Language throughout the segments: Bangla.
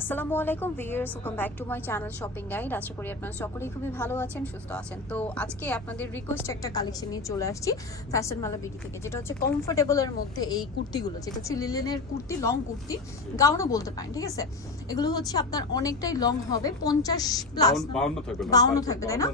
আসসালামু আলাইকুম viewers welcome back to my channel shopping guide আশা করি আপনারা সকলেই খুবই ভালো আছেন সুস্থ আছেন। তো আজকে আপনাদের রিকোয়েস্ট একটা কালেকশন নিয়ে চলে আসছি ফ্যাশন মালা বিডি থেকে যেটা হচ্ছে কমফোর্টেবলের মধ্যে এই কুর্তিগুলো যেটা হচ্ছে লিলেনের কুর্তি লং কুর্তি গাউনও বলতে পারেন ঠিক আছে? এগুলো হচ্ছে আপনার অনেকটাই লং হবে পঞ্চাশ প্লাস বাউন্ন থাকবে তাই না?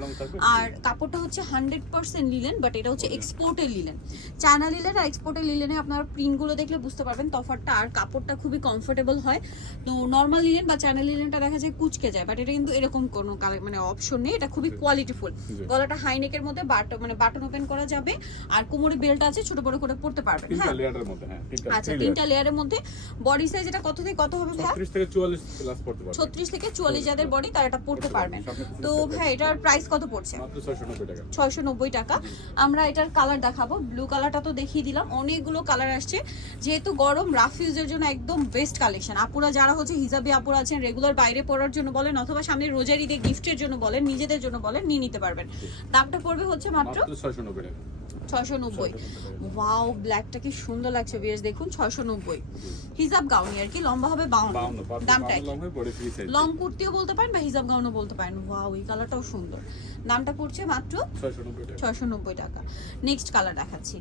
আর কাপড়টা হচ্ছে হান্ড্রেড পার্সেন্ট লিলেন বাট এটা হচ্ছে এক্সপোর্টের লিলেন চায়না লিলেন আর এক্সপোর্টের লিলেনে আপনারা প্রিন্টগুলো দেখলে বুঝতে পারবেন তফাৎটা আর কাপড়টা খুবই কমফোর্টেবল হয়। তো নর্মাল লিলেন বা চায়না লিলেনটা দেখা যায় কুচকে যায় বাট এটা কিন্তু এরকম কোনো মানে অপশন নেই এটা খুবই কোয়ালিটিফুল। গলাটা হাইনেকের মধ্যে বাটন মানে বাটন ওপেন করা যাবে আর কোমরে বেল্ট আছে ছোট বড় করে পড়তে পারবেন হ্যাঁ? লেয়ারের মধ্যে হ্যাঁ আচ্ছা তিনটা লেয়ারের মধ্যে। বডি সাইজ এটা কত থেকে কত হবে ভাই 36 থেকে 44 প্লাস পড়তে পারবে। ছত্রিশ থেকে চুয়াল্লিশ যাদের বডি তারা এটা পড়তে পারবেন। তো ভাই এটার প্রাইস কত পড়ছে? মাত্র 690 টাকা। ছয়শো নব্বই টাকা। আমরা এটার কালার দেখাবো। ব্লু কালারটা তো দেখিয়ে দিলাম। অনেকগুলো কালার আসছে। যেহেতু গরম রাফ ইউজের জন্য একদম বেস্ট কালেকশন আপুরা যারা হচ্ছে হিজাবি আপুরা আছেন রেগুলার বাইরে পড়ার জন্য বলেন অথবা সামনে রোজার ঈদে গিফটের জন্য বলেন নিজেদের জন্য বলেন নিয়ে নিতে পারবেন। দামটা পড়বে হচ্ছে মাত্র 690 টাকা। ছয়শো নব্বই। ওয়াও ব্ল্যাকটা কি সুন্দর লাগছে বিয়ার্স দেখুন ছয়শো নব্বই। হিজাব গাউনি আর কি? লম্বা হবে বাউন্ন। দামটা লং কুর্তিও বলতে পারেন বা হিজাব গাউনও বলতে পারেন। ওয়াও এই কালারটাও সুন্দর। দামটা পড়ছে মাত্র 690 ছয়শো নব্বই টাকা। নেক্সট কালার দেখাচ্ছি।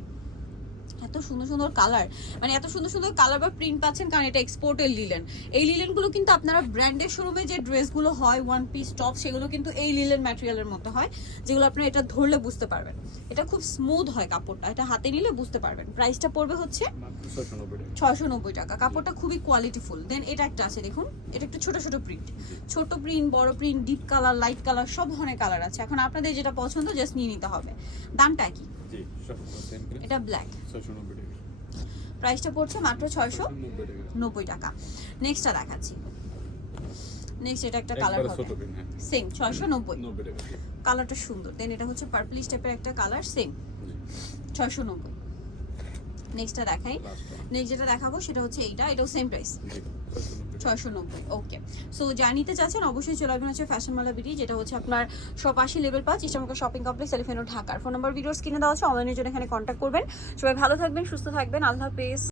এত সুন্দর সুন্দর কালার মানে এত সুন্দর সুন্দর কালার বা প্রিন্ট পাচ্ছেন কারণ এটা এক্সপোর্টের লিলেন এই লিলেনগুলো কিন্তু আপনারা ব্র্যান্ডের শোরুমে যে ড্রেসগুলো হয় ওয়ান পিস টপ সেগুলো কিন্তু এই লিলেন ম্যাটেরিয়ালের মতো হয় যেগুলো আপনারা এটা ধরলে বুঝতে পারবেন। এটা খুব স্মুথ হয় কাপড়টা এটা হাতে নিলে বুঝতে পারবেন। প্রাইসটা পড়বে হচ্ছে মাত্র 690 টাকা। ছয়শো নব্বই টাকা। কাপড়টা খুবই কোয়ালিটিফুল দেন এটা একটা আছে দেখুন এটা একটু ছোট ছোট প্রিন্ট ছোট প্রিন্ট বড় print deep colour light colour সব ধরনের কালার আছে। এখন আপনাদের যেটা পছন্দ জাস্ট নিয়ে নিতে হবে। দামটা কি? এটা ব্ল্যাক 690 টাকা প্রাইসটা পড়ছে মাত্র ছয়শো নব্বই টাকা। নেক্সটটা দেখাচ্ছি। নেক্সট এটা একটা কালার হবে। পিন হ্যাঁ। সেম ছয়শো নব্বই। 90 টাকা জি। কালারটা সুন্দর। দেন এটা হচ্ছে পার্পলিশ টাইপের একটা কালার সেম ছয়শো নব্বই। নেক্সটটা দেখাই। নেক্সট যেটা দেখাবো সেটা হচ্ছে এইটা এটাও সেম প্রাইস জি 690 ছয়শো নব্বই ওকে সো যা নিতে চাচ্ছেন অবশ্যই চলে আসবেন হচ্ছে ফ্যাশন মালা বিডি যেটা হচ্ছে আপনার সব আশি লেভেল পাঁচ ইস্টামকা শপিং কমপ্লেক্স এলিফেনো ঢাকার ফোন নাম্বার ভিডিওস কিনে দেওয়া আছে অনলাইনের জন্য এখানে কন্ট্যাক্ট করবেন। সবাই ভালো থাকবেন, সুস্থ থাকবেন। আল্লাহ হাফেজ।